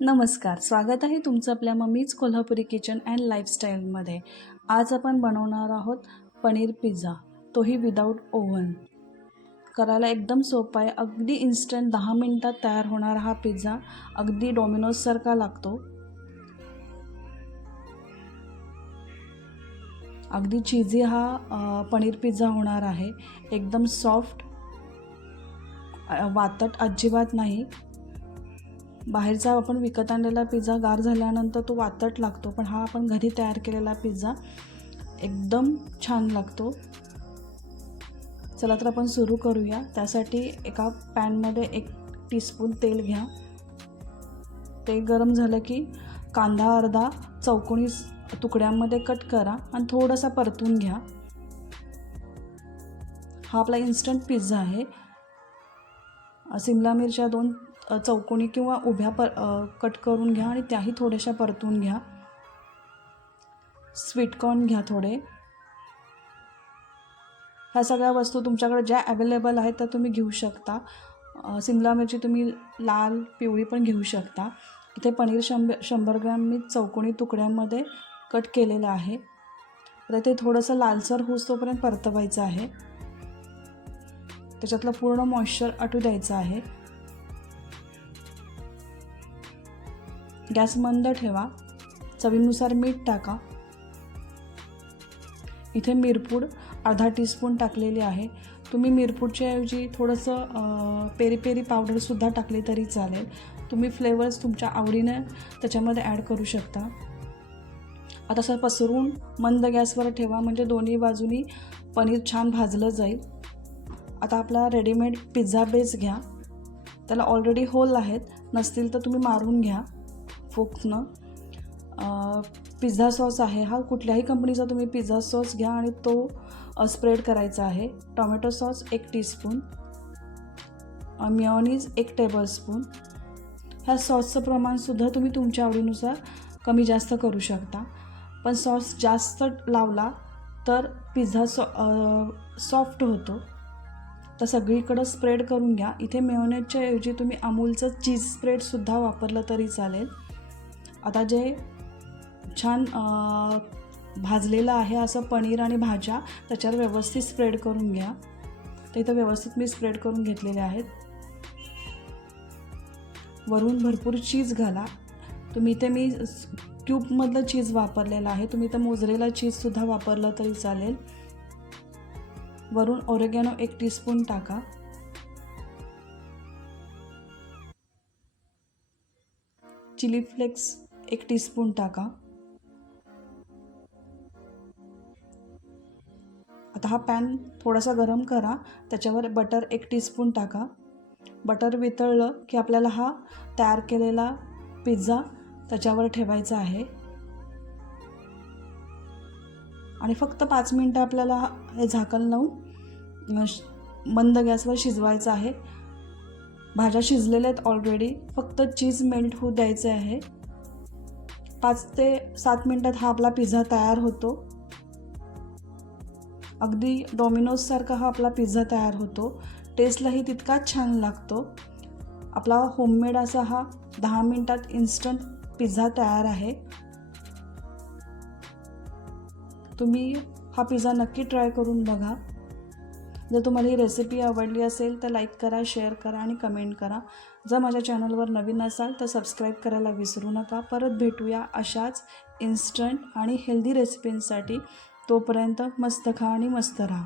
नमस्कार, स्वागत आहे तुमचं आपल्या मम्मीज कोल्हापुरी किचन अँड लाईफस्टाईलमध्ये. आज आपण बनवणार आहोत पनीर पिझ्झा, तोही विदाऊट ओव्हन. करायला एकदम सोपा आहे. अगदी इन्स्टंट 10 मिनटात तयार होणारा हा पिझ्झा अगदी डॉमिनोजसारखा लागतो. अगदी चीझी हा पनीर पिझ्झा होणार आहे. एकदम सॉफ्ट, वातट अजिबात नाही. बाहेरचा आपण विकत आणलेला पिझ्झा गार झाल्यानंतर तो वातट लागतो, पण हा आपण घरी तयार केलेला पिझ्झा एकदम छान लागतो. चला तर आपण सुरू करूया. त्यासाठी एका पॅनमध्ये 1 टीस्पून तेल घ्या. तेल गरम झालं की कांदा अर्धा चौकोनी तुकड्यांमध्ये कट करा आणि थोडासा परतून घ्या. हा आपला इन्स्टंट पिझ्झा आहे. सिमला मिरच्या 2 चौकोनी किंवा उभ्या कट करून घ्या आणि त्याही थोड्याशा परतून घ्या. स्वीटकॉर्न घ्या थोडे. ह्या सगळ्या वस्तू तुमच्याकडे ज्या अवेलेबल आहेत त्या तुम्ही घेऊ शकता. सिमला मिरची तुम्ही लाल पिवळी पण घेऊ शकता. इथे पनीर 100 ग्रॅम मी चौकोनी तुकड्यांमध्ये कट केलेलं आहे. तर ते थोडंसं लालसर होईस्तोपर्यंत परतवायचं आहे. त्याच्यातलं पूर्ण मॉइश्चर आटू द्यायचं आहे. गॅस मंद ठेवा. चवीनुसार मीठ टाका. इथे मिरपूड अर्धा टीस्पून टाकलेली आहे. तुम्ही मिरपूडच्या ऐवजी थोडंसं पेरी पेरी पावडरसुद्धा टाकली तरी चालेल. तुम्ही फ्लेवर्स तुमच्या आवडीने त्याच्यामध्ये ॲड करू शकता. आता असं पसरून मंद गॅसवर ठेवा, म्हणजे दोन्ही बाजूनी पनीर छान भाजलं जाईल. आता आपला रेडीमेड पिझ्झा बेस घ्या. त्याला ऑलरेडी होल आहेत, नसतील तर तुम्ही मारून घ्या फोक्सनं. पिझ्झा सॉस आहे हा. कुठल्याही कंपनीचा तुम्ही पिझ्झा सॉस घ्या आणि तो स्प्रेड करायचा आहे. Tomato sauce 1 teaspoon, mayonnaise 1 tablespoon. ह्या सॉसचं प्रमाणसुद्धा तुम्ही तुमच्या आवडीनुसार कमी जास्त करू शकता. पण सॉस जास्त लावला तर पिझ्झा सॉफ्ट होतो. तर सगळीकडं स्प्रेड करून घ्या. इथे मेयोनेजच्या ऐवजी तुम्ही अमूलचं चीज स्प्रेडसुद्धा वापरलं तरी चालेल. आता जे छान भाजलेलं आहे असं पनीर आणि भाज्या त्याच्यावर व्यवस्थित स्प्रेड करून घ्या. तर इथं व्यवस्थित मी स्प्रेड करून घेतलेले आहेत. वरून भरपूर चीज घाला. तुम्ही इथे मी क्यूबमधलं चीज वापरलेलं आहे. तुम्ही इथं मोझरेला चीजसुद्धा वापरलं तरी चालेल. वरून ऑरेगॅनो 1 टीस्पून टाका. चिली फ्लेक्स 1 टीस्पून टाका. आता हा पॅन थोडासा गरम करा. त्याच्यावर बटर 1 टीस्पून टाका. बटर वितळलं की आपल्याला हा तयार केलेला पिझ्झा त्याच्यावर ठेवायचा आहे आणि फक्त 5 मिनटं आपल्याला हे झाकण लावून मंद गॅसवर शिजवायचं आहे. भाज्या शिजलेल्या आहेत ऑलरेडी, फक्त चीज मेल्ट होऊ द्यायचे आहे. 5 ते 7 मिनटात हा आपला पिझ्झा तयार होतो. अगदी डॉमिनोजसारखा हा आपला पिझ्झा तयार होतो. टेस्टलाही तितकाच छान लागतो. आपला होममेड असा हा 10 मिनटात इन्स्टंट पिझ्झा तयार आहे. तुम्ही हा पिझ्झा नक्की ट्राय करून बघा. जर तुम्हाला ही रेसिपी आवडली असेल तर लाईक करा, शेअर करा आणि कमेंट करा. जर माझ्या चॅनलवर नवीन असाल तर सबस्क्राईब करायला विसरू नका. परत भेटूया अशाच इन्स्टंट आणि हेल्दी रेसिपींसाठी. तोपर्यंत मस्त खा आणि मस्त राहा.